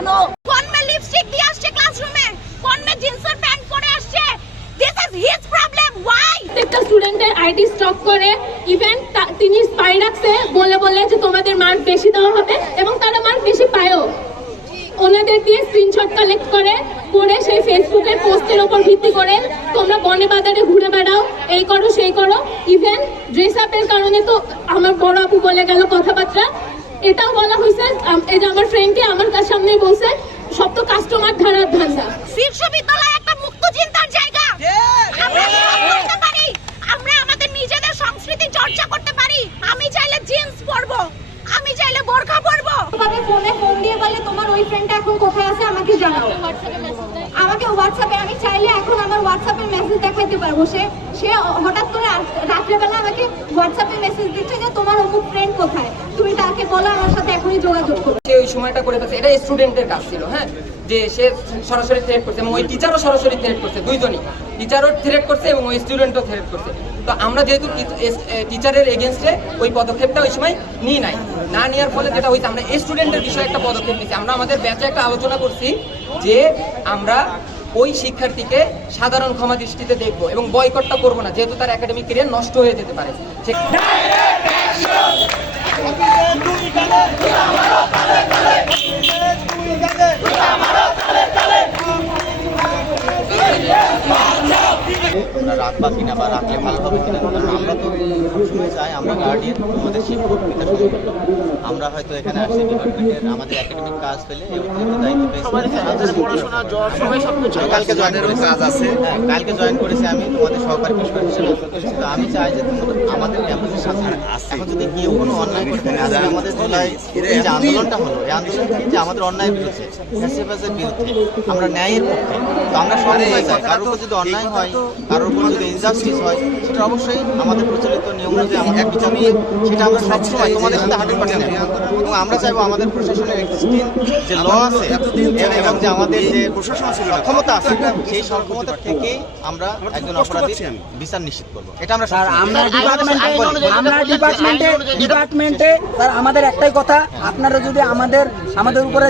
কেন? লিপস্টিক দিয়ে আসছে জিন্সের আসছে। ইজ প্রবলেম ওয়াই স্টুডেন্টের করে। ইভেন তিনি রাখছে বলে বলে যে তোমাদের বেশি দেওয়া হবে এবং তারা বেশি কালেক্ট করে করে সেই ফেসবুকের পোস্টের ওপর ভিত্তি করে তোমরা বনে ঘুরে বেড়াও, এই করো, সেই করো। ইভেন ড্রেস আপের কারণে তো আমার বলে গেল কথাবার্তা। এটাও বলা হয়েছে এই যে আমার ফ্রেন্ডকে আমার কাছে সামনেই বলছে সব তো কাস্টমার ধারার ধান্দা বিশ্ববিদ্যালয় একটা মুক্ত চিন্তার জায়গা। আমরা সব পারি আমরা আমাদের নিজেদের সংস্কৃতি চর্চা করতে পারি। আমি চাইলে জিন্স পরবো আমি চাইলে বোরকা পরবো। ভাবে ফোনে ফোন দিয়ে বলে তোমার ওই ফ্রেন্ডটা এখন কোথায় আছে আমাকে জানাও। আমাকে হোয়াটসঅ্যাপে আমি চাইলে এখন আমার হোয়াটসঅ্যাপে মেসেজ দেখাইতে পারব। সে সে হঠাৎ করে রাত্রেবেলা আমাকে হোয়াটসঅ্যাপে মেসেজ দিচ্ছে যে তোমার অমুক ফ্রেন্ড কোথায়? তুমি তাকে বলো, আমার সাথে এখনই যোগাযোগ করো। সে ওই সময়টা করে ফেলছে। এটা স্টুডেন্টের কাজ ছিল হ্যাঁ? যে সে সরাসরি থ্রেট করছে এবং ওই টিচারও সরাসরি থ্রেট করছে, দুইজনই। টিচারও থ্রেট করছে এবং ওই স্টুডেন্টও থ্রেট করছে। তো আমরা যেহেতু টিচারের এগেনস্টে ওই পদক্ষেপটা ওই সময় নিই নাই। না নেওয়ার ফলে যেটা হয়েছে আমরা স্টুডেন্টের বিষয়ে একটা পদক্ষেপ নিচ্ছি আমরা আমাদের ব্যাচে একটা আলোচনা করছি যে আমরা ওই শিক্ষার্থীকে সাধারণ ক্ষমা দৃষ্টিতে দেখব এবং বয়কটটা করব না, যেহেতু তার একাডেমিক কেরিয়ার নষ্ট হয়ে যেতে পারে। আমরা রাখবা কিনা বা রাখলে ভালো হবে কিনা কারণ আমরা তো সবসময় চাই আমরা গার্ডিয়ান আমাদের শিক্ষক পিতা শিক্ষক। আমরা হয়তো এখানে আসছি ডিপার্টমেন্টের আমাদের একাডেমিক কাজ পেলে সব কালকে জয়েন করেছি। কাজ আছে। হ্যাঁ কালকে জয়েন করেছি আমি তোমাদের সহকারী প্রিন্সিপাল হিসেবে তো আমি চাই যে তোমাদের আমাদের ক্যাম্পাসের সাথে এখন যদি কেউ কোনো অন্যায় করতে আজকে আমাদের জেলায় এই যে আন্দোলনটা হলো এই আন্দোলন কি যে আমাদের অন্যায়ের বিরুদ্ধে ফ্যাসিবাসের বিরুদ্ধে আমরা ন্যায়ের পক্ষে। তো আমরা সবাই চাই কারোর যদি অন্যায় হয় কারোর উপর যদি ইনজাস্টিস হয় সেটা অবশ্যই আমাদের প্রচলিত নিয়ম অনুযায়ী আমাদের বিচার নিয়ে সেটা আমরা সবসময় তোমাদের সাথে হাঁটু পাঠি এবং আমরা চাইব আমাদের প্রশাসনের এক্সিস্টিং যে ল আছে এবং যে আমাদের যে প্রশাসন সক্ষমতা আছে সেই সক্ষমতা থেকেই আমরা একজন অপরাধী বিচার নিশ্চিত করব। এটা আমরা স্যার আমরা ডিপার্টমেন্টে আমরা ডিপার্টমেন্টে ডিপার্টমেন্টে স্যার আমাদের একটাই কথা আপনারা যদি আমাদের আমাদের উপরে